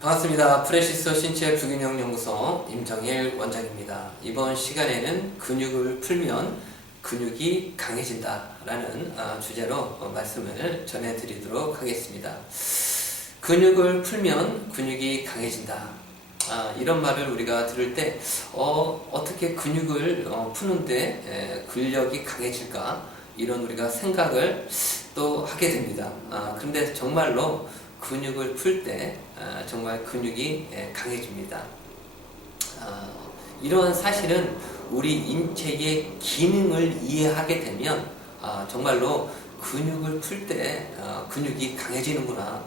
반갑습니다. 프레시스 신체 부균형 연구소 임정일 원장입니다. 이번 시간에는 근육을 풀면 근육이 강해진다 라는 주제로 말씀을 전해드리도록 하겠습니다. 근육을 풀면 근육이 강해진다. 이런 말을 우리가 들을 때 어떻게 근육을 푸는데 근력이 강해질까? 이런 우리가 생각을 또 하게 됩니다. 그런데 정말로 근육을 풀 때 정말 근육이 강해집니다. 이러한 사실은 우리 인체의 기능을 이해하게 되면 정말로 근육을 풀 때 근육이 강해지는구나.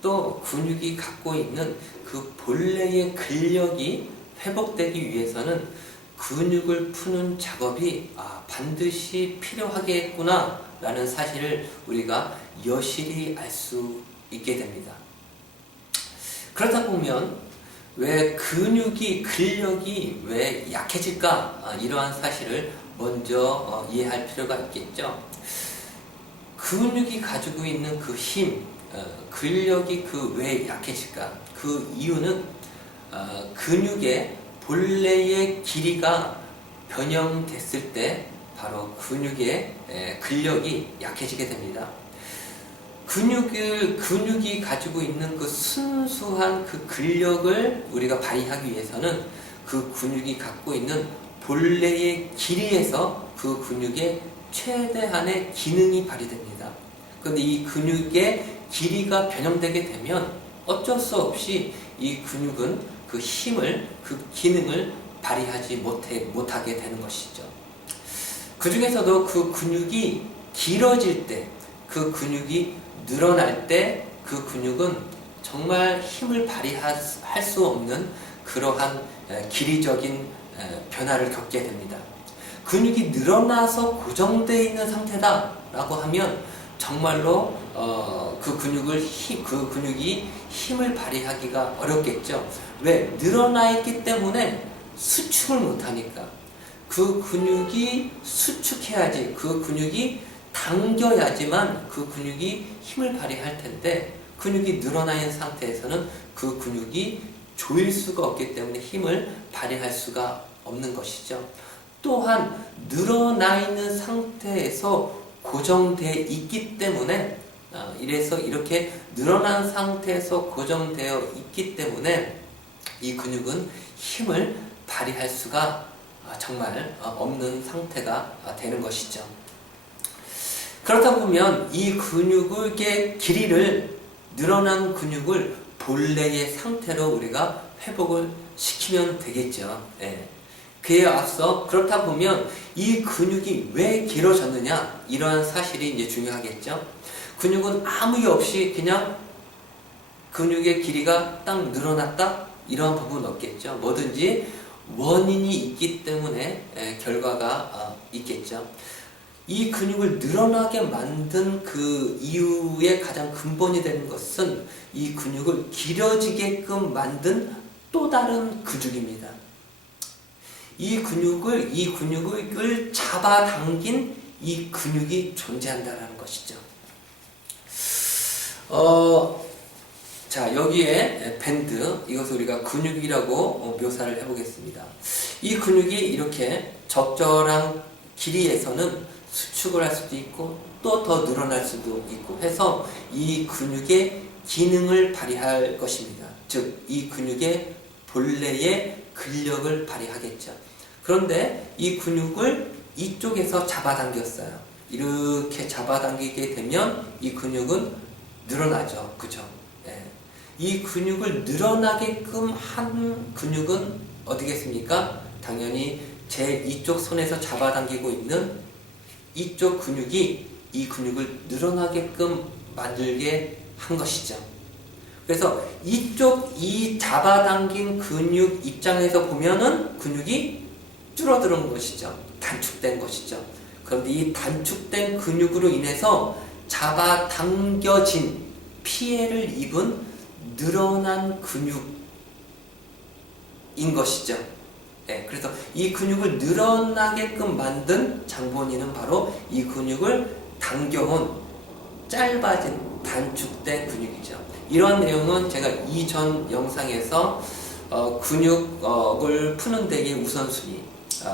또 근육이 갖고 있는 그 본래의 근력이 회복되기 위해서는 근육을 푸는 작업이 반드시 필요하겠구나 라는 사실을 우리가 여실히 알 수 있게 됩니다. 그렇다 보면 왜 근력이 왜 약해질까? 이러한 사실을 먼저 이해할 필요가 있겠죠. 근육이 가지고 있는 그 힘, 근력이 왜 약해질까? 그 이유는 근육의 본래의 길이가 변형됐을 때 바로 근육의 근력이 약해지게 됩니다. 근육이 가지고 있는 그 순수한 그 근력을 우리가 발휘하기 위해서는 그 근육이 갖고 있는 본래의 길이에서 그 근육의 최대한의 기능이 발휘됩니다. 그런데 이 근육의 길이가 변형되게 되면 어쩔 수 없이 이 근육은 그 힘을, 그 기능을 발휘하지 못하게 되는 것이죠. 그 중에서도 그 근육이 길어질 때, 그 근육이 늘어날 때 그 근육은 정말 힘을 발휘할 수 없는 그러한 기리적인 변화를 겪게 됩니다. 근육이 늘어나서 고정되어 있는 상태다라고 하면 정말로 그 근육이 힘을 발휘하기가 어렵겠죠. 왜? 늘어나 있기 때문에 수축을 못하니까. 그 근육이 수축해야지, 그 근육이 당겨야지만 그 근육이 힘을 발휘할 텐데, 근육이 늘어나 있는 상태에서는 그 근육이 조일 수가 없기 때문에 힘을 발휘할 수가 없는 것이죠. 또한 늘어나 있는 상태에서 고정되어 있기 때문에, 이래서 이렇게 늘어난 상태에서 고정되어 있기 때문에 이 근육은 힘을 발휘할 수가 정말 없는 상태가 되는 것이죠. 그렇다 보면 이 근육의 길이를, 늘어난 근육을 본래의 상태로 우리가 회복을 시키면 되겠죠. 그에 앞서 그렇다 보면 이 근육이 왜 길어졌느냐, 이러한 사실이 이제 중요하겠죠. 근육은 아무 이유 없이 그냥 근육의 길이가 딱 늘어났다, 이러한 부분은 없겠죠. 뭐든지 원인이 있기 때문에 결과가 있겠죠. 이 근육을 늘어나게 만든 그 이유의 가장 근본이 되는 것은 이 근육을 길어지게끔 만든 또 다른 근육입니다. 이 근육을 잡아당긴 이 근육이 존재한다는 것이죠. 자, 여기에 밴드, 이것을 우리가 근육이라고 묘사를 해보겠습니다. 이 근육이 이렇게 적절한 길이에서는 수축을 할 수도 있고 또 더 늘어날 수도 있고 해서 이 근육의 기능을 발휘할 것입니다. 즉, 이 근육의 본래의 근력을 발휘하겠죠. 그런데 이 근육을 이쪽에서 잡아당겼어요. 이렇게 잡아당기게 되면 이 근육은 늘어나죠. 그죠? 이 근육을 늘어나게끔 한 근육은 어디겠습니까? 당연히 제 이쪽 손에서 잡아당기고 있는 이쪽 근육이 이 근육을 늘어나게끔 만들게 한 것이죠. 그래서 이 잡아당긴 근육 입장에서 보면은 근육이 줄어드는 것이죠. 단축된 것이죠. 그런데 이 단축된 근육으로 인해서 잡아당겨진, 피해를 입은 늘어난 근육인 것이죠. 그래서 이 근육을 늘어나게끔 만든 장본인은 바로 이 근육을 당겨온 짧아진 단축된 근육이죠. 이런 내용은 제가 이전 영상에서 근육을 푸는 데의 우선순위,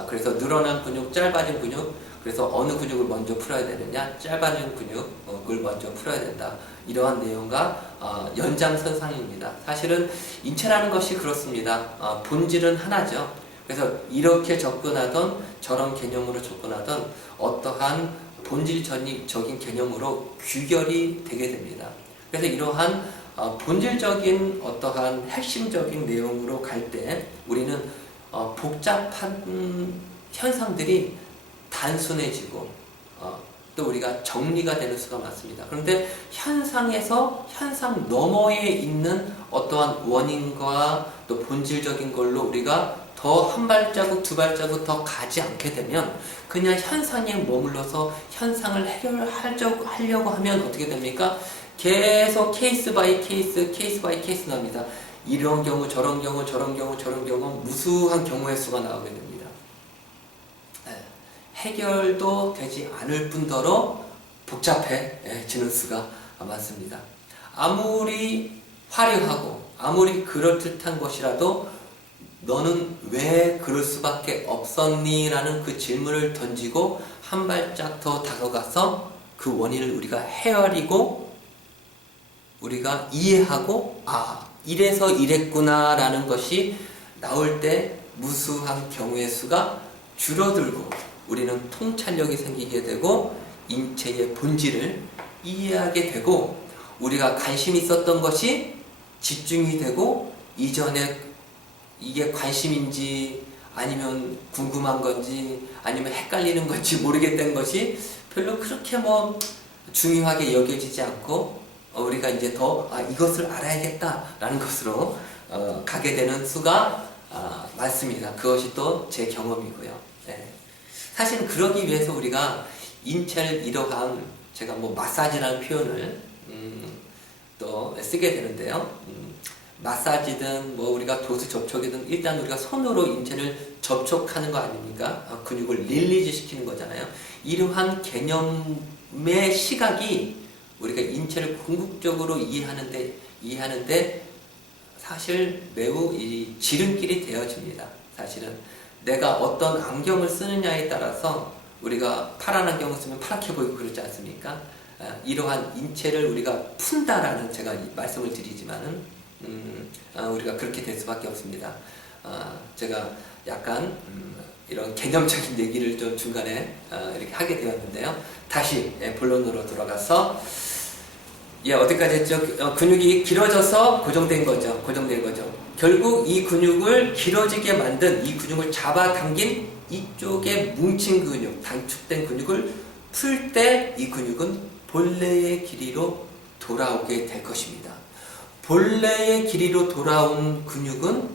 그래서 늘어난 근육, 짧아진 근육, 그래서 어느 근육을 먼저 풀어야 되느냐, 짧아진 근육을 먼저 풀어야 된다, 이러한 내용과 연장선상입니다. 사실은 인체라는 것이 그렇습니다. 본질은 하나죠. 그래서 이렇게 접근하던, 저런 개념으로 접근하던 어떠한 본질적인 개념으로 규결이 되게 됩니다. 그래서 이러한 본질적인 어떠한 핵심적인 내용으로 갈 때 우리는 복잡한 현상들이 단순해지고 또 우리가 정리가 되는 수가 많습니다. 그런데 현상에서 현상 너머에 있는 어떠한 원인과 또 본질적인 걸로 우리가 더 한 발자국 두 발자국 더 가지 않게 되면 그냥 현상에 머물러서 현상을 해결하려고 하면 어떻게 됩니까? 계속 케이스 바이 케이스 납니다. 이런 경우 저런 경우 무수한 경우의 수가 나오게 됩니다. 해결도 되지 않을 뿐더러 복잡해지는 수가 많습니다. 아무리 화려하고 아무리 그럴듯한 것이라도 너는 왜 그럴 수밖에 없었니? 라는 그 질문을 던지고 한 발짝 더 다가가서 그 원인을 우리가 헤아리고 우리가 이해하고 이래서 이랬구나 라는 것이 나올 때 무수한 경우의 수가 줄어들고 우리는 통찰력이 생기게 되고 인체의 본질을 이해하게 되고 우리가 관심 있었던 것이 집중이 되고 이전에 이게 관심인지 아니면 궁금한 건지 아니면 헷갈리는 건지 모르겠던 것이 별로 그렇게 중요하게 여겨지지 않고 우리가 이제 더 이것을 알아야겠다라는 것으로 가게 되는 수가 많습니다. 그것이 또 제 경험이고요. 네. 사실은 그러기 위해서 우리가 인체를 이러한 제가 마사지라는 표현을 또 쓰게 되는데요. 마사지든 우리가 도수 접촉이든 일단 우리가 손으로 인체를 접촉하는 거 아닙니까? 근육을 릴리즈 시키는 거잖아요. 이러한 개념의 시각이 우리가 인체를 궁극적으로 이해하는데 사실 매우 이 지름길이 되어집니다. 사실은 내가 어떤 안경을 쓰느냐에 따라서 우리가 파란 안경을 쓰면 파랗게 보이고 그렇지 않습니까? 이러한 인체를 우리가 푼다라는 제가 말씀을 드리지만은 우리가 그렇게 될 수밖에 없습니다. 제가 약간 이런 개념적인 얘기를 좀 중간에 이렇게 하게 되었는데요. 다시 본론으로 돌아가서 어디까지 했죠? 근육이 길어져서 고정된 거죠. 결국 이 근육을 길어지게 만든 이 근육을 잡아당긴 이쪽에 뭉친 근육, 단축된 근육을 풀 때 이 근육은 본래의 길이로 돌아오게 될 것입니다. 본래의 길이로 돌아온 근육은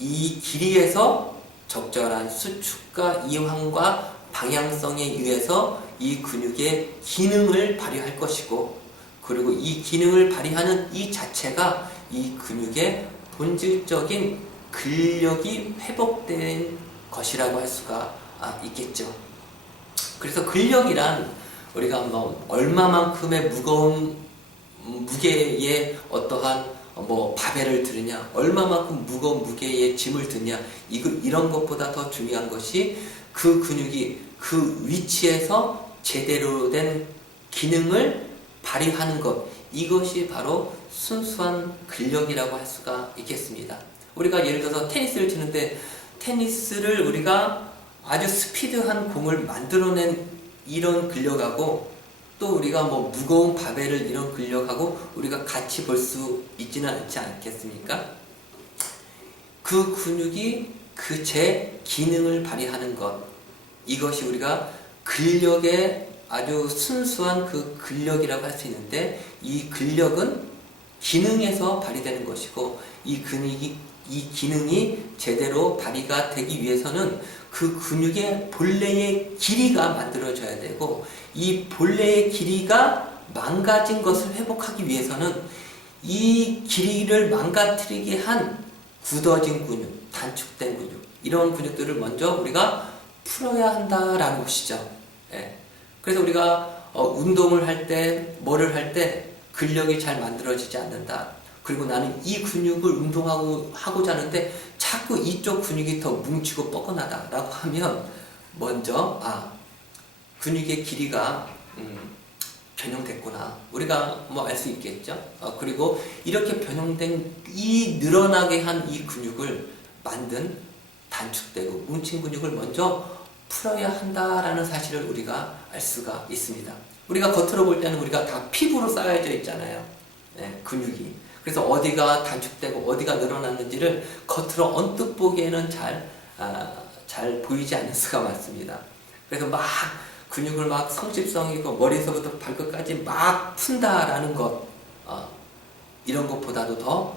이 길이에서 적절한 수축과 이완과 방향성에 의해서 이 근육의 기능을 발휘할 것이고 그리고 이 기능을 발휘하는 이 자체가 이 근육의 본질적인 근력이 회복된 것이라고 할 수가 있겠죠. 그래서 근력이란 우리가 얼마만큼의 무게의 어떠한 바벨을 들으냐, 얼마만큼 무거운 무게의 짐을 드냐, 이런 것보다 더 중요한 것이 그 근육이 그 위치에서 제대로 된 기능을 발휘하는 것, 이것이 바로 순수한 근력이라고 할 수가 있겠습니다. 우리가 예를 들어서 테니스를 치는데 테니스를 우리가 아주 스피드한 공을 만들어낸 이런 근력하고 또 우리가 무거운 바벨을 이런 근력하고 우리가 같이 볼 수 있지는 않지 않겠습니까? 그 근육이 그 제 기능을 발휘하는 것, 이것이 우리가 근력의 아주 순수한 그 근력이라고 할 수 있는데 이 근력은 기능에서 발휘되는 것이고 이 기능이 제대로 발휘가 되기 위해서는 그 근육의 본래의 길이가 만들어져야 되고 이 본래의 길이가 망가진 것을 회복하기 위해서는 이 길이를 망가뜨리게 한 굳어진 근육, 단축된 근육, 이런 근육들을 먼저 우리가 풀어야 한다라는 것이죠. 그래서 우리가 운동을 할 때, 뭐를 할 때 근력이 잘 만들어지지 않는다. 그리고 나는 이 근육을 하고자 하는데 자꾸 이쪽 근육이 더 뭉치고 뻐근하다라고 하면 먼저 근육의 길이가 변형됐구나. 우리가 뭐 알 수 있겠죠. 그리고 이렇게 변형된 이 늘어나게 한 이 근육을 만든 단축되고 뭉친 근육을 먼저 풀어야 한다라는 사실을 우리가 알 수가 있습니다. 우리가 겉으로 볼 때는 우리가 다 피부로 쌓여져 있잖아요. 네, 근육이. 그래서 어디가 단축되고 어디가 늘어났는지를 겉으로 언뜻 보기에는 잘 보이지 않는 수가 많습니다. 그래서 막 근육을 막 성집성 있고 머리에서부터 발끝까지 막 푼다라는 것, 이런 것보다도 더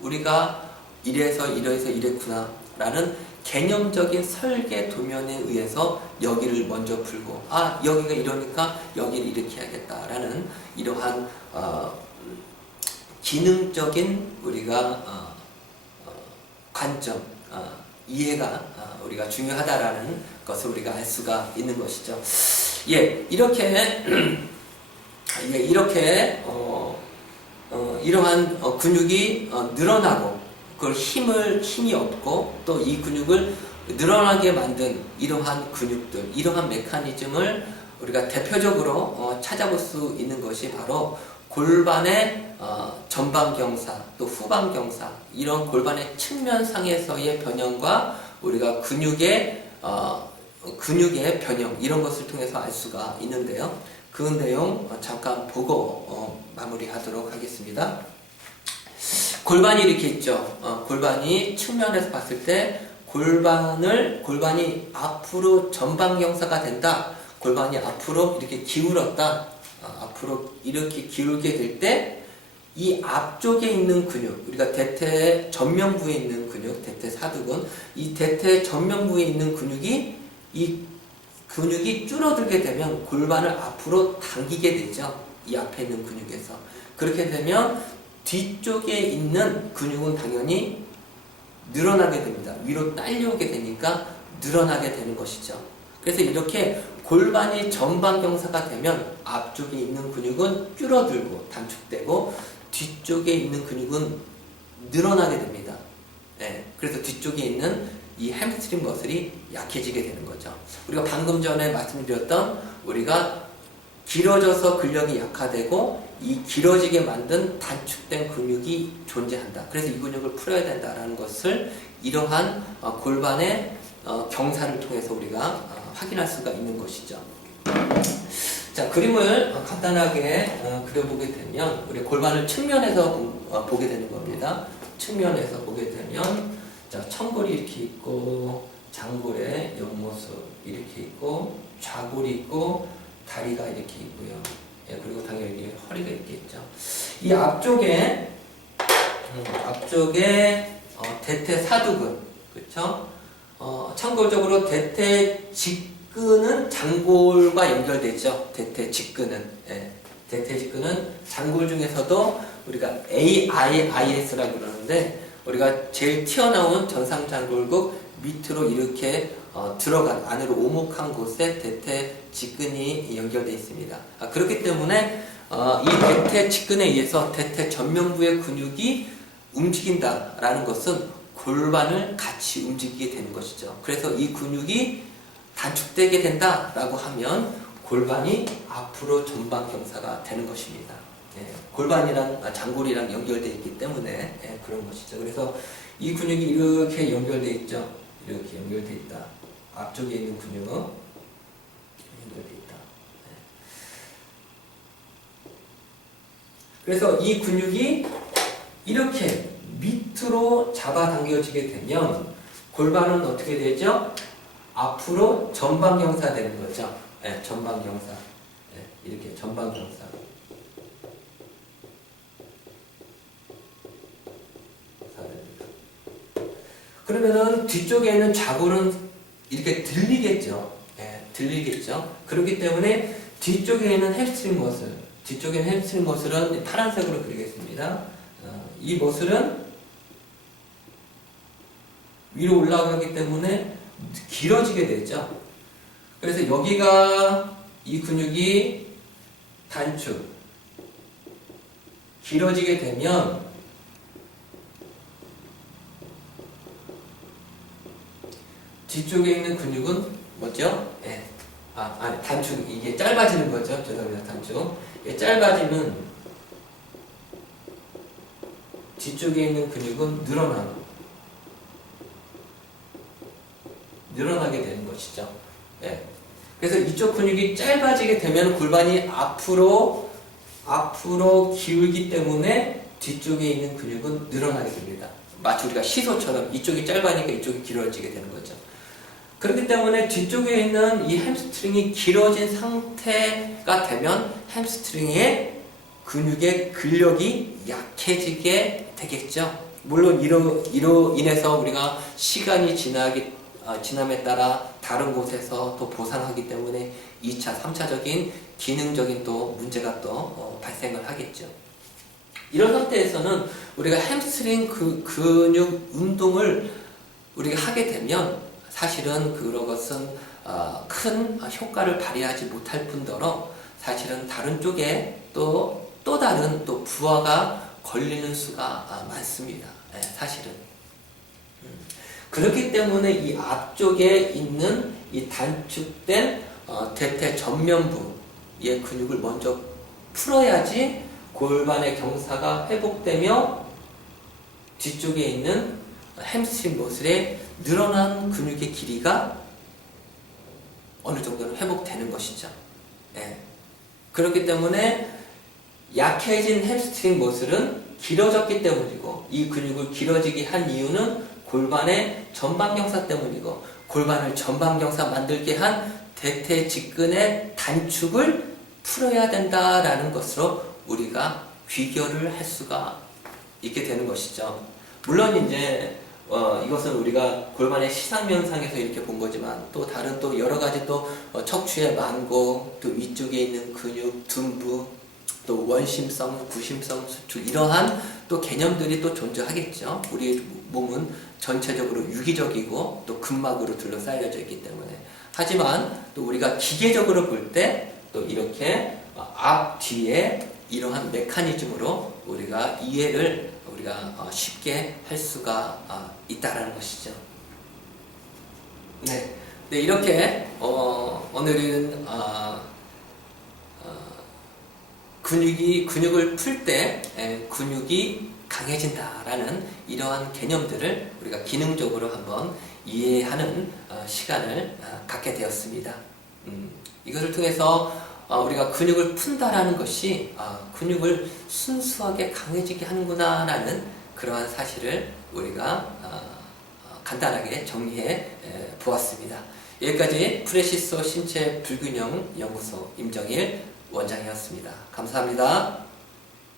우리가 이래서 이랬구나 라는 개념적인 설계 도면에 의해서 여기를 먼저 풀고 여기가 이러니까 여기를 이렇게 해야겠다라는 이러한 기능적인 우리가 관점, 이해가 우리가 중요하다라는 것을 우리가 알 수가 있는 것이죠. 이렇게 이러한 근육이 늘어나고 그걸 힘이 없고 또 이 근육을 늘어나게 만든 이러한 근육들, 이러한 메커니즘을 우리가 대표적으로 찾아볼 수 있는 것이 바로 골반의 전방경사 또 후방경사, 이런 골반의 측면상에서의 변형과 우리가 근육의 변형, 이런 것을 통해서 알 수가 있는데요. 그 내용 잠깐 보고 마무리하도록 하겠습니다. 골반이 이렇게 있죠. 골반이 측면에서 봤을 때 골반이 앞으로 전방경사가 된다. 골반이 앞으로 이렇게 기울었다. 앞으로 이렇게 기울게 될 때 이 앞쪽에 있는 근육, 우리가 대퇴 전면부에 있는 근육, 대퇴 사두근, 이 대퇴 전면부에 있는 이 근육이 줄어들게 되면 골반을 앞으로 당기게 되죠. 이 앞에 있는 근육에서. 그렇게 되면 뒤쪽에 있는 근육은 당연히 늘어나게 됩니다. 위로 딸려오게 되니까 늘어나게 되는 것이죠. 그래서 이렇게 골반이 전방경사가 되면 앞쪽에 있는 근육은 줄어들고 단축되고 뒤쪽에 있는 근육은 늘어나게 됩니다. 그래서 뒤쪽에 있는 이 햄스트링 머슬이 약해지게 되는 거죠. 우리가 방금 전에 말씀드렸던 우리가 길어져서 근력이 약화되고 이 길어지게 만든 단축된 근육이 존재한다. 그래서 이 근육을 풀어야 된다라는 것을 이러한 골반의 경사를 통해서 우리가 확인할 수가 있는 것이죠. 자, 그림을 간단하게 그려보게 되면 우리 골반을 측면에서 보게 되는 겁니다. 측면에서 보게 되면 청골이 이렇게 있고 장골의 옆모습 이렇게 있고 좌골이 있고 다리가 이렇게 있고요. 그리고 당연히 허리가 이렇게 있죠. 이 앞쪽에 대퇴 사두근, 그렇죠? 참고적으로 대퇴 직근은 장골과 연결되죠. 대퇴 직근은 장골 중에서도 우리가 AIIS라고 그러는데 우리가 제일 튀어나온 전상장골국 밑으로 이렇게 들어간 안으로 오목한 곳에 대퇴 직근이 연결되어 있습니다. 그렇기 때문에 이 대퇴 직근에 의해서 대퇴 전면부의 근육이 움직인다라는 것은 골반을 같이 움직이게 되는 것이죠. 그래서 이 근육이 단축되게 된다라고 하면 골반이 앞으로 전방경사가 되는 것입니다. 골반이랑 장골이랑 연결되어 있기 때문에 그런 것이죠. 그래서 이 근육이 이렇게 연결되어 있죠. 이렇게 연결되어 있다. 앞쪽에 있는 근육은 연결되어 있다. 그래서 이 근육이 이렇게 밑으로 잡아당겨지게 되면 골반은 어떻게 되죠? 앞으로 전방경사 되는 거죠. 전방경사. 이렇게 전방경사. 그러면은 뒤쪽에 있는 좌골은 이렇게 들리겠죠. 들리겠죠. 그렇기 때문에 뒤쪽에 있는 햄스트링 머슬은 파란색으로 그리겠습니다. 이 머슬은 위로 올라가기 때문에 길어지게 되죠. 그래서 여기가 이 근육이 단축, 길어지게 되면 뒤쪽에 있는 근육은 뭐죠? 예. 아니, 단축. 이게 짧아지는 거죠. 죄송합니다. 단축. 이게 짧아지면 뒤쪽에 있는 근육은 늘어나게 되는 것이죠. 예. 그래서 이쪽 근육이 짧아지게 되면 골반이 앞으로 기울기 때문에 뒤쪽에 있는 근육은 늘어나게 됩니다. 마치 우리가 시소처럼 이쪽이 짧아지니까 이쪽이 길어지게 되는 거죠. 그렇기 때문에 뒤쪽에 있는 이 햄스트링이 길어진 상태가 되면 햄스트링의 근육의 근력이 약해지게 되겠죠. 물론 이로 인해서 우리가 시간이 지남에 따라 다른 곳에서 또 보상하기 때문에 2차, 3차적인 기능적인 또 문제가 또 발생을 하겠죠. 이런 상태에서는 우리가 햄스트링 근육 운동을 우리가 하게 되면 사실은 그런 것은 큰 효과를 발휘하지 못할 뿐더러 사실은 다른 쪽에 또 다른 또 부하가 걸리는 수가 많습니다. 네, 사실은. 그렇기 때문에 이 앞쪽에 있는 이 단축된 대퇴 전면부의 근육을 먼저 풀어야지 골반의 경사가 회복되며 뒤쪽에 있는 햄스트링 머슬의 늘어난 근육의 길이가 어느 정도는 회복되는 것이죠. 예. 그렇기 때문에 약해진 햄스트링 머슬은 길어졌기 때문이고 이 근육을 길어지게 한 이유는 골반의 전방경사 때문이고 골반을 전방경사 만들게 한 대퇴 직근의 단축을 풀어야 된다라는 것으로 우리가 귀결을 할 수가 있게 되는 것이죠. 물론 이제 이것은 우리가 골반의 시상면상에서 이렇게 본 거지만 또 다른 또 여러 가지 또 척추의 만고 또 위쪽에 있는 근육, 둔부 또 원심성, 구심성 수축 이러한 또 개념들이 또 존재하겠죠. 우리 몸은 전체적으로 유기적이고 또 근막으로 둘러싸여져 있기 때문에 하지만 또 우리가 기계적으로 볼 때 또 이렇게 앞 뒤에 이러한 메커니즘으로 우리가 이해를 우리가 쉽게 할 수가 있다라는 것이죠. 네, 네 이렇게 오늘은 근육을 풀 때 근육이 강해진다라는 이러한 개념들을 우리가 기능적으로 한번 이해하는 시간을 갖게 되었습니다. 이것을 통해서 우리가 근육을 푼다라는 것이 근육을 순수하게 강해지게 하는구나라는 그러한 사실을 우리가 간단하게 정리해 보았습니다. 여기까지 프레시소 신체 불균형 연구소 임정일 원장이었습니다. 감사합니다.